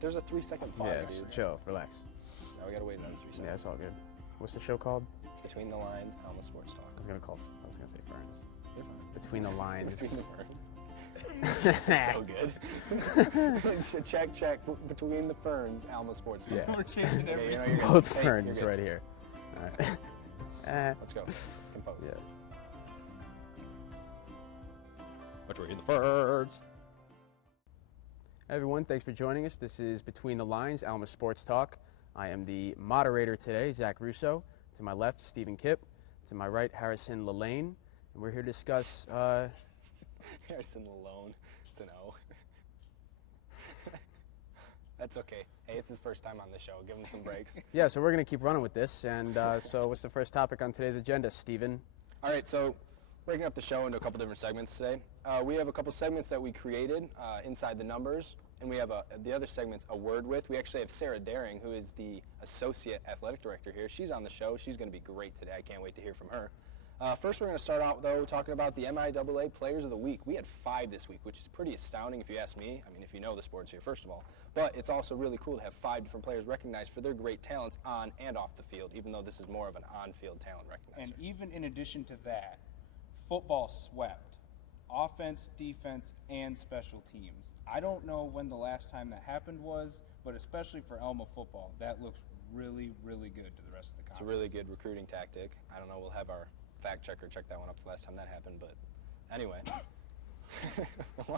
There's a 3-second pause, Yeah, dude. chill, relax. Now we gotta wait another 3 seconds. Yeah, it's all good. What's the show called? Between the Lines, Alma Sports Talk. I was gonna say Ferns. You're fine. Between the Lines. Between the Ferns. So good. check. Between the Ferns, Alma Sports Talk. Yeah. We're changing everything. Okay, you're good. Both Hey, Ferns you're good. right here. All right. Let's go. Compose. Yeah. Between the Ferns. Hey everyone, thanks for joining us. This is Between the Lines, Alma Sports Talk. I am the moderator today, Zach Russo. To my left, Stephen Kipp. To my right, Harrison Lelane. And we're here to discuss... Harrison Lalone. It's an O. That's okay. Hey, it's his first time on the show. Give him some breaks. Yeah, so we're going to keep running with this. And so what's the first topic on today's agenda, Stephen? All right, so breaking up the show into a couple different segments today. We have a couple segments that we created inside the numbers, and we have the other segments, A Word With. We actually have Sarah Dehring, who is the Associate Athletic Director here. She's on the show. She's going to be great today. I can't wait to hear from her. First, we're going to start out, though, talking about the MIAA Players of the Week. We had 5 this week, which is pretty astounding if you ask me. I mean, if you know the sports here, first of all. But it's also really cool to have 5 different players recognized for their great talents on and off the field, even though this is more of an on-field talent recognizer. And even in addition to that, football swept. Offense, defense, and special teams. I don't know when the last time that happened was, but especially for Alma football, that looks really, really good to the rest of the conference. It's a really good recruiting tactic. I don't know, we'll have our fact checker check that one up the last time that happened, but anyway.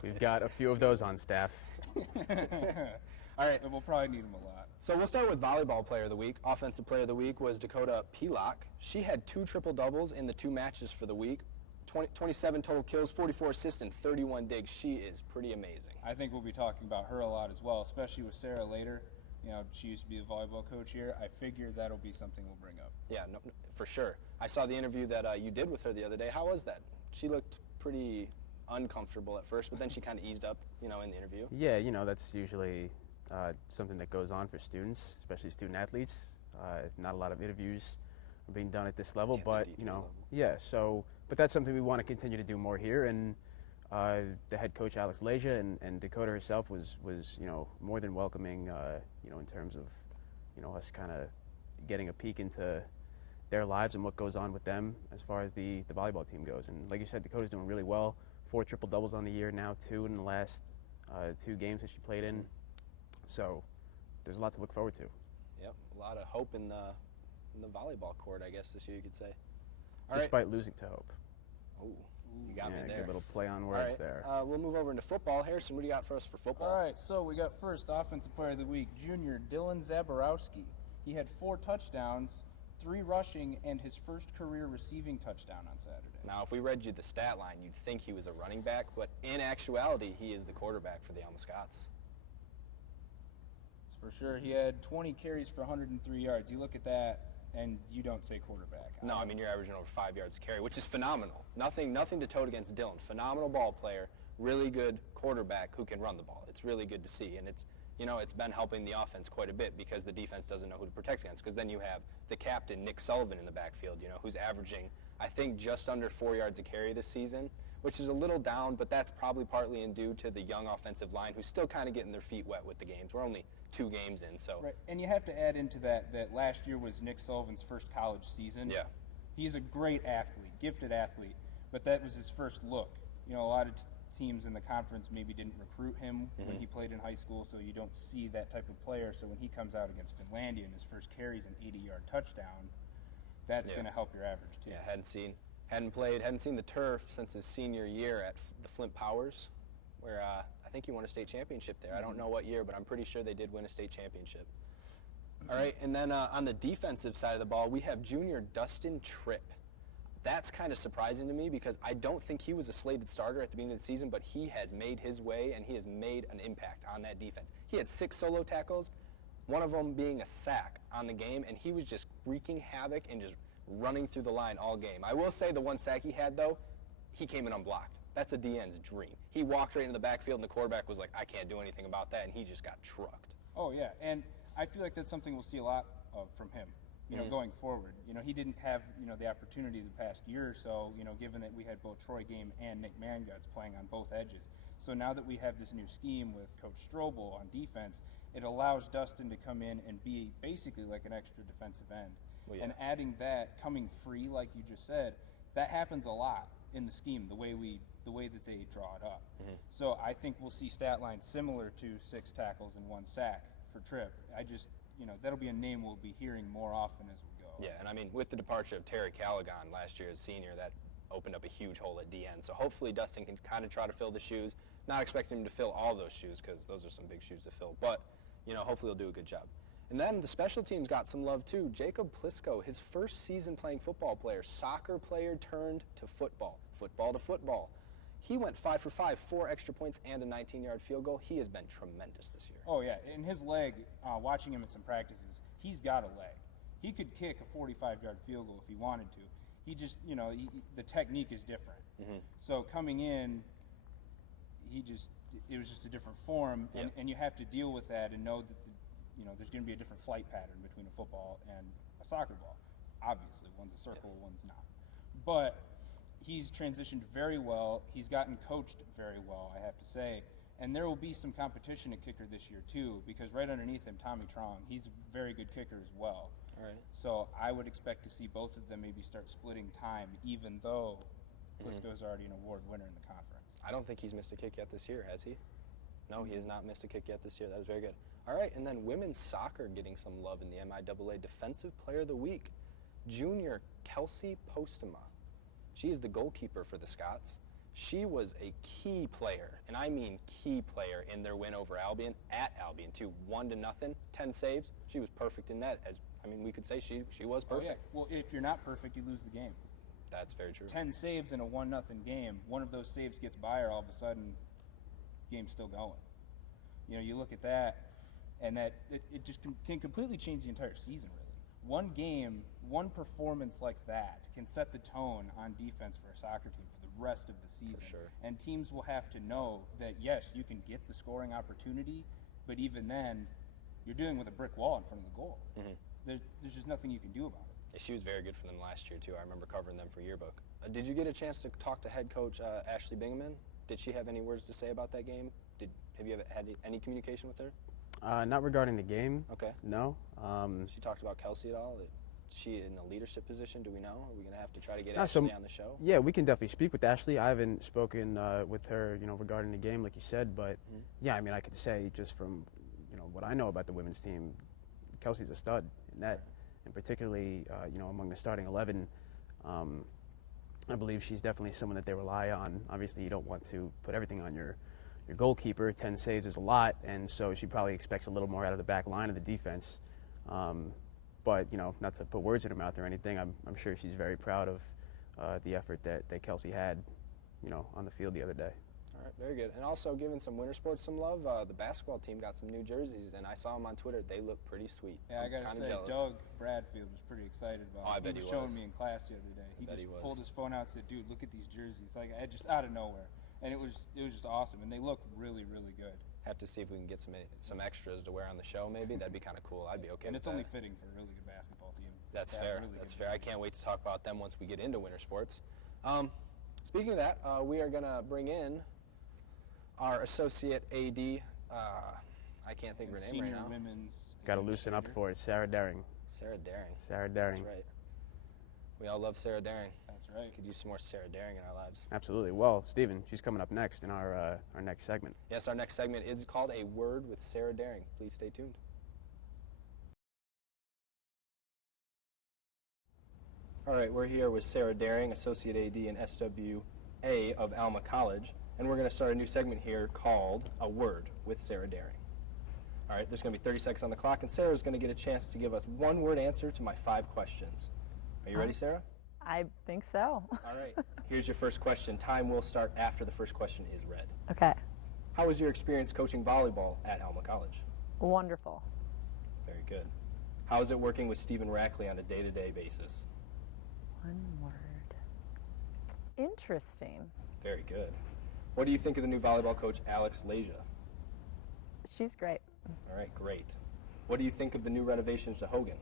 We've got a few of those on staff. All right. And we'll probably need them a lot. So we'll start with volleyball player of the week. Offensive player of the week was Dakota Pilock. She had 2 triple-doubles in the 2 matches for the week. 27 total kills, 44 assists, and 31 digs. She is pretty amazing. I think we'll be talking about her a lot as well, especially with Sarah later. You know, she used to be a volleyball coach here. I figure that'll be something we'll bring up. Yeah, no, for sure. I saw the interview that you did with her the other day. How was that? She looked pretty uncomfortable at first, but then she kind of eased up, in the interview. Yeah, that's usually something that goes on for students, especially student athletes. Not a lot of interviews are being done at this level, Yeah, but, the level. yeah, so, but that's something we want to continue to do more here. And the head coach, Alex Leja, and Dakota herself was more than welcoming, in terms of, us kind of getting a peek into their lives and what goes on with them as far as the volleyball team goes. And like you said, Dakota's doing really well. 4 triple-doubles on the year now, 2 in the last 2 games that she played in. So there's a lot to look forward to. Yep, a lot of hope in the volleyball court, I guess this year you could say. All Despite losing to hope. right. Ooh, you got me there. Good little play on All words right, there. we'll move over into football. Harrison, what do you got for us for football? All right, so we got first offensive player of the week, junior Dylan Zaborowski. He had 4 touchdowns, 3 rushing, and his first career receiving touchdown on Saturday. Now, if we read you the stat line, you'd think he was a running back, but in actuality, he is the quarterback for the Alma Scots. For sure, he had 20 carries for 103 yards. You look at that, and you don't say quarterback. No, I mean, you're averaging over 5 yards a carry, which is phenomenal. Nothing to tote against Dylan. Phenomenal ball player, really good quarterback who can run the ball. It's really good to see, and it's been helping the offense quite a bit because the defense doesn't know who to protect against, because then you have the captain, Nick Sullivan, in the backfield, who's averaging, I think, just under 4 yards a carry this season, which is a little down, but that's probably partly due to the young offensive line who's still kind of getting their feet wet with the games. We're only 2 games in, so. Right, and you have to add into that last year was Nick Sullivan's first college season. Yeah. He's a great athlete, gifted athlete, but that was his first look. A lot of teams in the conference maybe didn't recruit him when he played in high school, so you don't see that type of player. So when he comes out against Finlandia and his first carries an 80-yard touchdown, that's going to help your average too. Yeah, hadn't seen the turf since his senior year at the Flint Powers, where I think he won a state championship there. I don't know what year, but I'm pretty sure they did win a state championship. All right, and then on the defensive side of the ball, we have junior Dustin Tripp. That's kind of surprising to me because I don't think he was a slated starter at the beginning of the season, but he has made his way and he has made an impact on that defense. He had 6 solo tackles, one of them being a sack on the game, and he was just wreaking havoc and just running through the line all game. I will say the one sack he had, though, he came in unblocked. That's a DN's dream. He walked right into the backfield, and the quarterback was like, I can't do anything about that, and he just got trucked. Oh, yeah, and I feel like that's something we'll see a lot of from him, going forward. He didn't have, the opportunity the past year or so, given that we had both Troy Game and Nick Manguts playing on both edges. So now that we have this new scheme with Coach Strobel on defense, it allows Dustin to come in and be basically like an extra defensive end. Well, yeah. And adding that, coming free, like you just said, that happens a lot in the scheme, the way that they draw it up. Mm-hmm. So I think we'll see stat lines similar to 6 tackles and 1 sack for Tripp. That'll be a name we'll be hearing more often as we go. Yeah, and I mean, with the departure of Terry Callaghan last year as senior, that opened up a huge hole at DN. So hopefully Dustin can kind of try to fill the shoes. Not expecting him to fill all those shoes because those are some big shoes to fill. But, hopefully he'll do a good job. And then the special teams got some love too. Jacob Plisco, his first season playing football player, soccer player turned to football to football. He went 5 for 5, 4 extra points and a 19-yard field goal. He has been tremendous this year. Oh, yeah. And his leg, watching him at some practices, he's got a leg. He could kick a 45-yard field goal if he wanted to. He just, the technique is different. Mm-hmm. So coming in, it was just a different form, and you have to deal with that and know that there's going to be a different flight pattern between a football and a soccer ball. Obviously, one's a circle, one's not. But he's transitioned very well. He's gotten coached very well, I have to say. And there will be some competition at kicker this year too, because right underneath him, Tommy Trong, he's a very good kicker as well. All right. So I would expect to see both of them maybe start splitting time, even though Plisco's already an award winner in the conference. I don't think he's missed a kick yet this year, has he? No, he has not missed a kick yet this year. That was very good. All right, and then women's soccer getting some love in the MIAA Defensive Player of the Week. Junior Kelsey Postema. She is the goalkeeper for the Scots. She was a key player, and I mean key player, in their win over Albion, at Albion too, 1-0, 10 saves. She was perfect in net. We could say she was perfect. Oh, yeah. Well, if you're not perfect, you lose the game. That's very true. 10 saves in a 1-0 game. One of those saves gets by her, all of a sudden, game's still going. You look at that, and that it just can completely change the entire season, really. One game, one performance like that can set the tone on defense for a soccer team for the rest of the season. For sure. And teams will have to know that, yes, you can get the scoring opportunity, but even then, you're dealing with a brick wall in front of the goal. Mm-hmm. There's just nothing you can do about it. Yeah, she was very good for them last year, too. I remember covering them for Yearbook. Did you get a chance to talk to head coach Ashley Bingaman? Did she have any words to say about that game? Have you ever had any communication with her? Not regarding the game. Okay. No. She talked about Kelsey at all? Is she in a leadership position? Do we know? Are we going to have to try to get No, Ashley on the show? Yeah, we can definitely speak with Ashley. I haven't spoken with her, regarding the game, like you said. But yeah, I could say just from, what I know about the women's team, Kelsey's a stud in that, and particularly, among the starting 11. I believe she's definitely someone that they rely on. Obviously, you don't want to put everything on your goalkeeper. 10 saves is a lot, and so she probably expects a little more out of the back line of the defense. But, not to put words in her mouth or anything, I'm sure she's very proud of the effort that Kelsey had, on the field the other day. All right, very good. And also giving some winter sports some love, the basketball team got some new jerseys, and I saw them on Twitter. They look pretty sweet. Yeah, I got to say, jealous. Doug Bradfield was pretty excited about it. I bet he was. Showing me in class the other day. He pulled his phone out and said, dude, look at these jerseys. Like, just out of nowhere. And it was just awesome, and they look really, really good. Have to see if we can get some extras to wear on the show, maybe. That'd be kind of cool. I'd be okay and with it's that. only fitting for a really good basketball team. That's fair. Really That's fair. I can't wait to talk about them once we get into winter sports. Speaking of that, we are going to bring in our associate AD. I can't think of her name Senior right now. Women's. Got to loosen up for it. Sarah Dehring. Sarah Dehring. Sarah Dehring. That's right. We all love Sarah Dehring. That's right. Could use some more Sarah Dehring in our lives. Absolutely. Well, Stephen, she's coming up next in our next segment. Yes, our next segment is called A Word with Sarah Dehring. Please stay tuned. All right, we're here with Sarah Dehring, Associate AD and SWA of Alma College, and we're going to start a new segment here called A Word with Sarah Dehring. All right, there's going to be 30 seconds on the clock, and Sarah's going to get a chance to give us one-word answer to my 5 questions. Are you ready, Sarah? I think so. All right, here's your first question. Time will start after the first question is read. Okay. How was your experience coaching volleyball at Alma College? Wonderful. Very good. How is it working with Stephen Rackley on a day-to-day basis? One word. Interesting. Very good. What do you think of the new volleyball coach, Alex Leja? She's great. All right, great. What do you think of the new renovations to Hogan?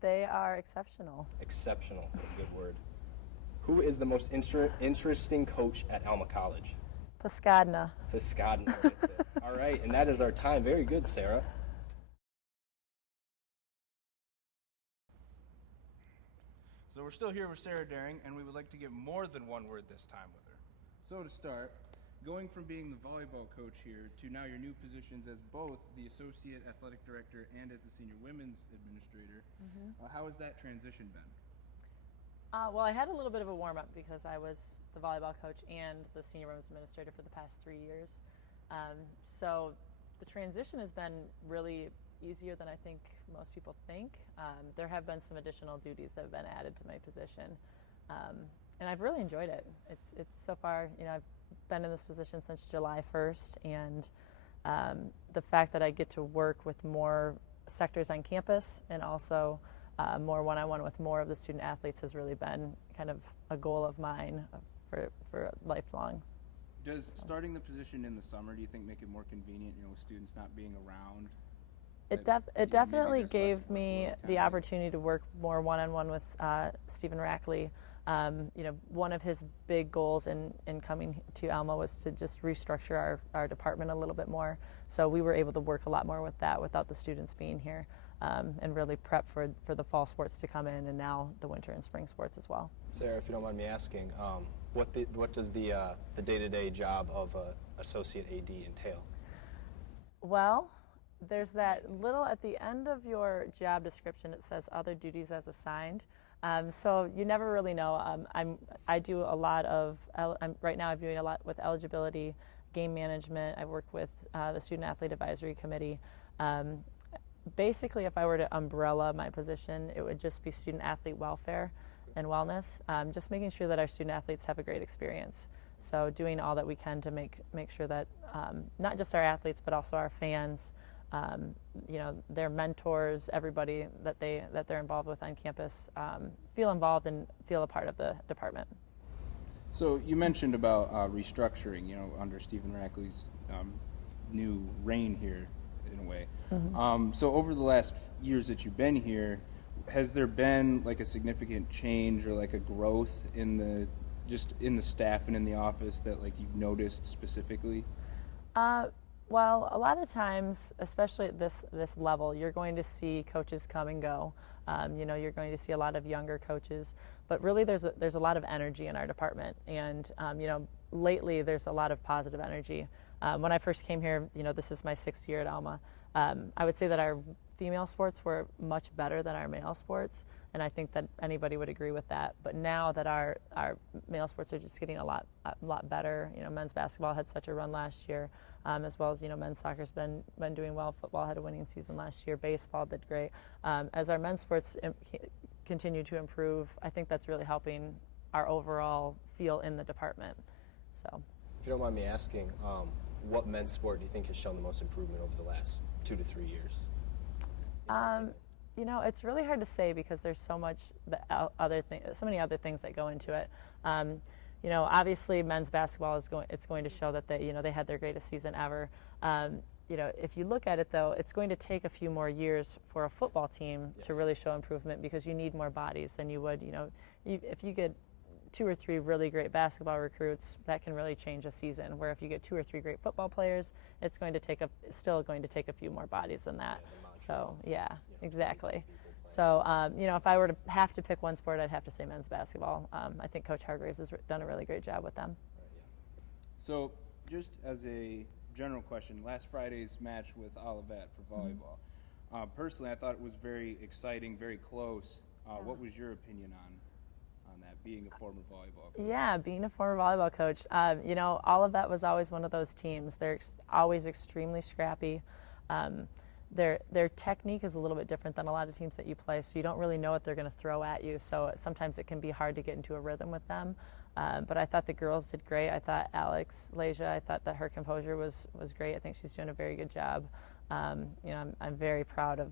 They are exceptional. Exceptional. That's a good word. Who is the most interesting coach at Alma College? Piscadna. Piscadna. All right, and that is our time. Very good, Sarah. So we're still here with Sarah Dehring, and we would like to get more than one word this time with her. So to start, going from being the volleyball coach here to now your new positions as both the associate athletic director and as the senior women's administrator, how has that transition been? Well, I had a little bit of a warm-up because I was the volleyball coach and the senior women's administrator for the past 3 years. So the transition has been really easier than I think most people think. There have been some additional duties that have been added to my position, and I've really enjoyed it. It's so far, I've been in this position since July 1st, and the fact that I get to work with more sectors on campus and also more one-on-one with more of the student athletes has really been kind of a goal of mine for lifelong. Does starting the position in the summer, do you think, make it more convenient, with students not being around? It definitely gave me the opportunity to work more one-on-one with Stephen Rackley. One of his big goals in coming to Alma was to just restructure our department a little bit more. So we were able to work a lot more with that without the students being here, and really prep for the fall sports to come in, and now the winter and spring sports as well. Sarah, if you don't mind me asking, what does the day-to-day job of associate AD entail? Well, there's that little at the end of your job description. It says other duties as assigned. So you never really know. I do a lot of, right now I'm doing a lot with eligibility, game management. I work with the Student Athlete Advisory Committee. Basically, if I were to umbrella my position, it would just be student athlete welfare and wellness, just making sure that our student athletes have a great experience. So doing all that we can to make sure that not just our athletes, but also our fans, their mentors, everybody that they're involved with on campus, feel involved and feel a part of the department. So you mentioned about restructuring, under Stephen Rackley's new reign here, in a way. So over the last years that you've been here, has there been like a significant change or like a growth in the staff and in the office that like you've noticed specifically? Well, a lot of times, especially at this level, you're going to see coaches come and go. You're going to see a lot of younger coaches, but really there's a lot of energy in our department, and lately there's a lot of positive energy. When I first came here, this is my 6th year at Alma. I would say that our female sports were much better than our male sports, and I think that anybody would agree with that. But now that our male sports are just getting a lot better. Men's basketball had such a run last year, as well as men's soccer's been doing well. Football had a winning season last year. Baseball did great. As our men's sports continue to improve, I think that's really helping our overall feel in the department. So, if you don't mind me asking, what men's sport do you think has shown the most improvement over the last 2 to 3 years? It's really hard to say because there's so many other things that go into it. Obviously men's basketball it's going to show that they had their greatest season ever. If you look at it though, it's going to take a few more years for a football team to really show improvement because you need more bodies than you would, if you get 2 or 3 really great basketball recruits, that can really change a season. Where if you get 2 or 3 great football players, it's still going to take a few more bodies than that. So exactly. So if I were to have to pick one sport, I'd have to say men's basketball. I think Coach Hargraves has done a really great job with them. So just as a general question, last Friday's match with Olivet for volleyball, personally I thought it was very exciting, very close. What was your opinion on that, being a former volleyball coach? Yeah, being a former volleyball coach, Olivet was always one of those teams. They're always extremely scrappy. Their technique is a little bit different than a lot of teams that you play, so you don't really know what they're going to throw at you. So sometimes it can be hard to get into a rhythm with them. But I thought the girls did great. I thought Alex Leja, I thought that her composure was great. I think she's doing a very good job. I'm very proud of,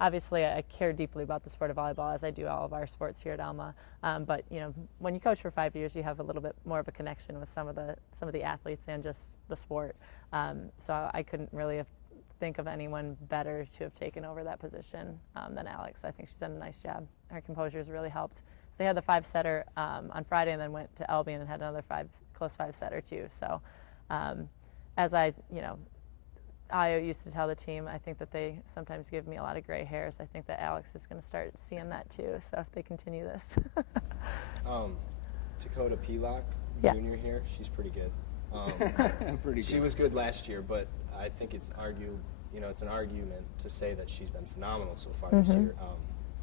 obviously I care deeply about the sport of volleyball as I do all of our sports here at Alma. But when you coach for 5 years, you have a little bit more of a connection with some of the athletes and just the sport. So I couldn't really think of anyone better to have taken over that position than Alex. I think she's done a nice job. Her composure has really helped they had the 5-setter on Friday, and then went to Albion and had another close 5-setter too. So, as I used to tell the team, I think that they sometimes give me a lot of gray hairs. I think that Alex is going to start seeing that too. So if they continue this. Dakota Pelock, junior here, she's pretty good. Pretty good. She was good last year, but I think it's an argument to say that she's been phenomenal so far this year.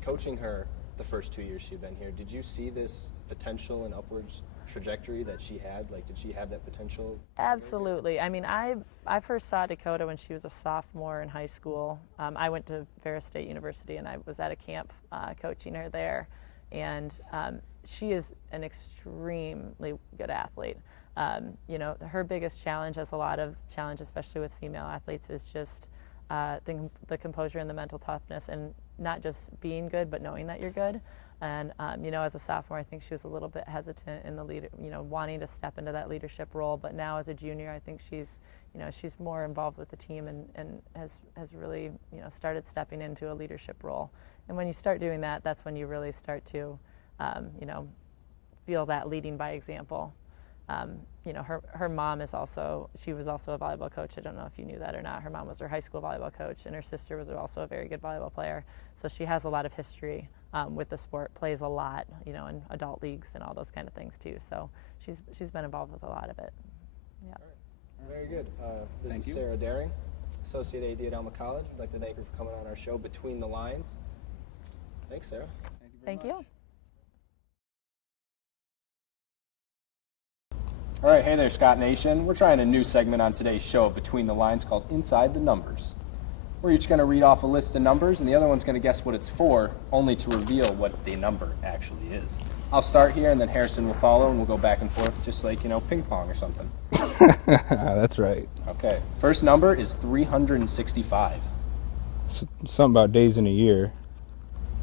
Coaching her the first 2 years she'd been here, did you see this potential and upwards trajectory that she had? Like, did she have that potential? Absolutely. I mean, I first saw Dakota when she was a sophomore in high school. I went to Ferris State University, and I was at a camp coaching her there. And she is an extremely good athlete. Her biggest challenge, has a lot of challenge, especially with female athletes, is just the composure and the mental toughness, and not just being good, but knowing that you're good. And, as a sophomore, I think she was a little bit hesitant in the leader, wanting to step into that leadership role. But now as a junior, I think she's more involved with the team and has really, started stepping into a leadership role. And when you start doing that, that's when you really start to, feel that leading by example. Her mom was also a volleyball coach. I don't know if you knew that or not. Her mom was her high school volleyball coach, and her sister was also a very good volleyball player. So she has a lot of history with the sport, plays a lot, in adult leagues and all those kind of things too. So she's been involved with a lot of it. Yeah. All right. Very good. This Thank is you. Sarah Dehring, Associate AD at Alma College. We'd like to thank her for coming on our show, Between the Lines. Thanks, Sarah. Thank you. All right, hey there, Scott Nation. We're trying a new segment on today's show of Between the Lines called Inside the Numbers. We're each going to read off a list of numbers, and the other one's going to guess what it's for, only to reveal what the number actually is. I'll start here, and then Harrison will follow, and we'll go back and forth, just like, ping pong or something. That's right. Okay, first number is 365. Something about days in a year.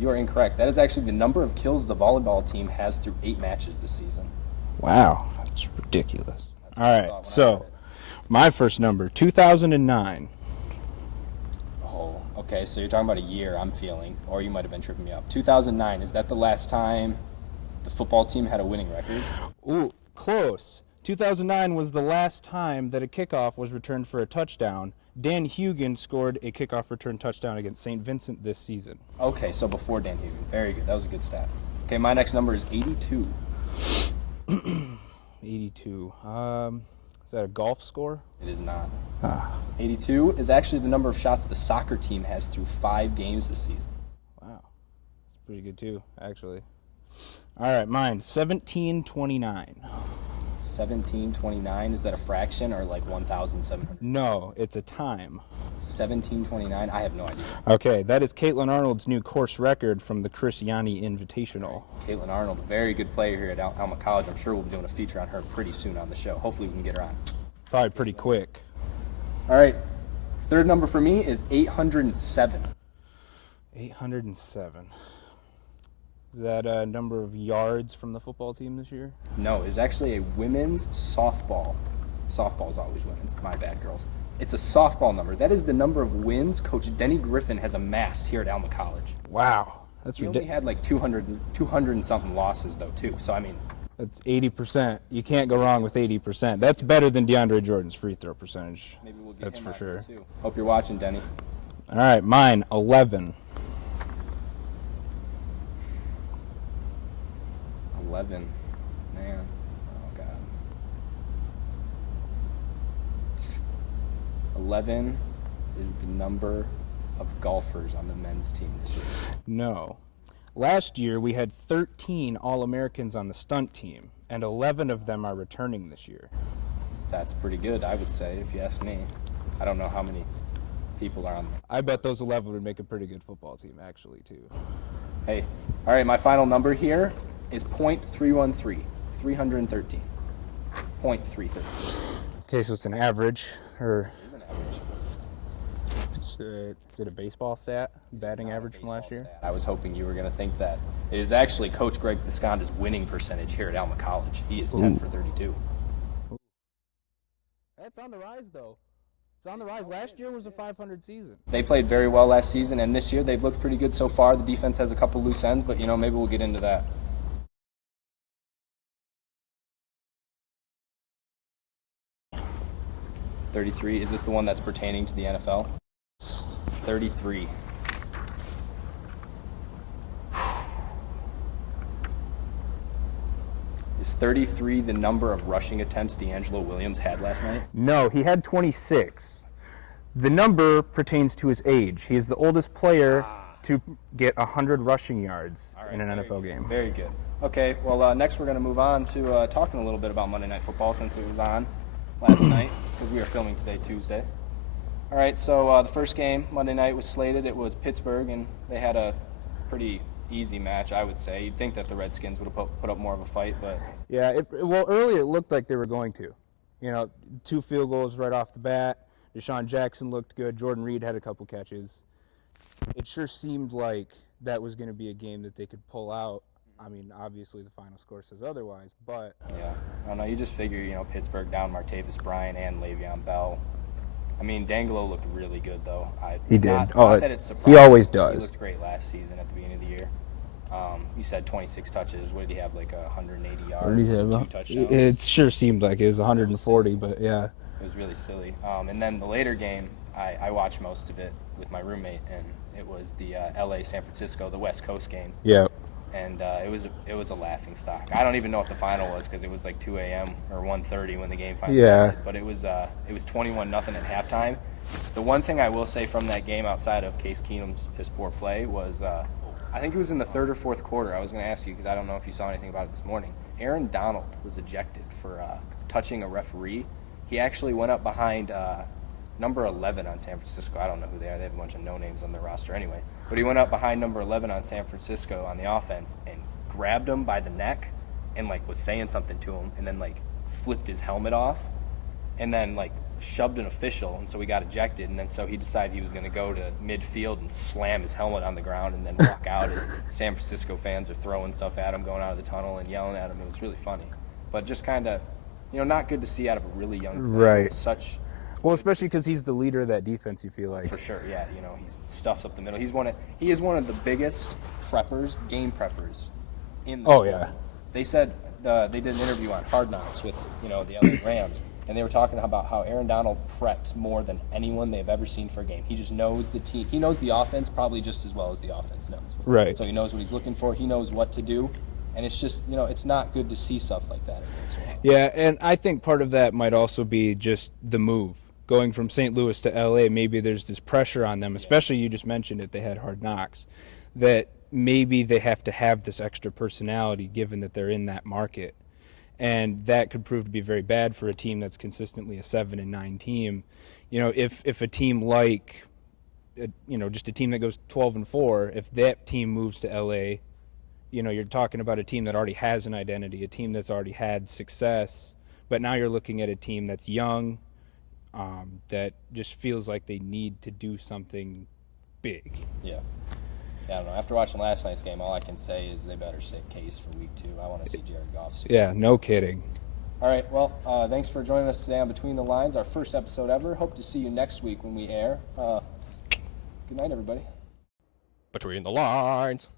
You are incorrect. That is actually the number of kills the volleyball team has through 8 matches this season. Wow, that's ridiculous. That's what All I right, thought when I so read it. my first number, 2009. Oh, okay, so you're talking about a year, I'm feeling, or you might have been tripping me up. 2009, is that the last time the football team had a winning record? Ooh, close. 2009 was the last time that a kickoff was returned for a touchdown. Dan Hugan scored a kickoff return touchdown against St. Vincent this season. Okay, so before Dan Hugan. Very good. That was a good stat. Okay, my next number is 82. 82. Is that a golf score? It is not. 82 is actually the number of shots the soccer team has through 5 games this season. Wow. That's pretty good too, actually. All right, mine, 1729. 1729, is that a fraction or like 1,700? No, it's a time. 1729, I have no idea. Okay, that is Caitlin Arnold's new course record from the Chris Yanni Invitational. Caitlin Arnold, a very good player here at Alma College. I'm sure we'll be doing a feature on her pretty soon on the show. Hopefully we can get her on. Probably pretty quick. All right, third number for me is 807. 807. Is that a number of yards from the football team this year? No, it's actually a women's softball. Softball is always women's. My bad, girls. It's a softball number. That is the number of wins Coach Denny Griffin has amassed here at Alma College. Wow, that's He only ridiculous. had like 200 and something losses, though, too. So, I mean, That's 80%. You can't go wrong with 80%. That's better than DeAndre Jordan's free throw percentage. maybe we'll get That's him for on sure. here, too. Hope you're watching, Denny. All right, mine, 11. 11. Man. Oh, God. 11 is the number of golfers on the men's team this year. No. Last year, we had 13 All-Americans on the stunt team, and 11 of them are returning this year. That's pretty good, I would say, if you ask me. I don't know how many people are on there. I bet those 11 would make a pretty good football team, actually, too. Hey, all right, my final number here is .313, 313. .313. Okay, so it's an average, or Is an average. is it a baseball stat? Batting average from last year? I was hoping you were going to think that. It is actually Coach Greg Visconda's winning percentage here at Alma College. He is 10 for 32. That's on the rise, though. It's on the rise. Last year was a 500 season. They played very well last season, and this year they've looked pretty good so far. The defense has a couple loose ends, but, maybe we'll get into that. 33. Is this the one that's pertaining to the NFL? 33. Is 33 the number of rushing attempts D'Angelo Williams had last night? No, he had 26. The number pertains to his age. He is the oldest player to get 100 rushing yards in an NFL game. Very good. Okay, well, next we're going to move on to talking a little bit about Monday Night Football since it was on last night, because we are filming today, Tuesday. All right, so the first game Monday night was slated. It was Pittsburgh, and they had a pretty easy match, I would say. You'd think that the Redskins would have put up more of a fight, but... Yeah, well, early it looked like they were going to. 2 field goals right off the bat. Deshaun Jackson looked good. Jordan Reed had a couple catches. It sure seemed like that was going to be a game that they could pull out. I mean, obviously the final score says otherwise, but... Yeah, I don't know. You just figure, Pittsburgh down Martavis Bryant and Le'Veon Bell. I mean, Dangelo looked really good, though. He did. Not that it's surprising. He always does. He looked great last season at the beginning of the year. You said 26 touches. What did he have, like 180 yards? What did he have? 2 touchdowns? It sure seemed like it was 140, but yeah. It was really silly. And then the later game, I watched most of it with my roommate, and it was the LA-San Francisco, the West Coast game. Yeah. And it was a laughing stock. I don't even know what the final was because it was like 2 a.m. or 1:30 when the game finally ended. But it was 21-0 at halftime. The one thing I will say from that game outside of Case Keenum's piss poor play was I think it was in the third or fourth quarter. I was going to ask you because I don't know if you saw anything about it this morning. Aaron Donald was ejected for touching a referee. He actually went up behind number 11 on San Francisco. I don't know who they are. They have a bunch of no-names on their roster anyway. But he went up behind number 11 on San Francisco on the offense and grabbed him by the neck and, was saying something to him and then, flipped his helmet off and then, shoved an official. And so he got ejected. And then so he decided he was going to go to midfield and slam his helmet on the ground and then walk out as San Francisco fans are throwing stuff at him, going out of the tunnel and yelling at him. It was really funny. But just kind of, not good to see out of a really young player. Right. Well, especially because he's the leader of that defense, you feel like. For sure, yeah. He stuffs up the middle. He is one of the biggest game preppers in the sport. Yeah. They said they did an interview on Hard Knocks with, the LA Rams, and they were talking about how Aaron Donald preps more than anyone they've ever seen for a game. He just knows the team. He knows the offense probably just as well as the offense knows. Right. So he knows what he's looking for. He knows what to do. And it's just, it's not good to see stuff like that. Yeah, and I think part of that might also be just the move. Going from St. Louis to L.A., maybe there's this pressure on them, especially you just mentioned it, they had Hard Knocks, that maybe they have to have this extra personality given that they're in that market. And that could prove to be very bad for a team that's consistently a 7-9 team. If a team like, just a team that goes 12-4, if that team moves to L.A., you're talking about a team that already has an identity, a team that's already had success, but now you're looking at a team that's young, that just feels like they need to do something big. Yeah. I don't know. After watching last night's game, all I can say is they better sit Case for week 2. I want to see Jared Goff soon. Yeah, no kidding. All right, well, thanks for joining us today on Between the Lines, our first episode ever. Hope to see you next week when we air. Good night, everybody. Between the Lines.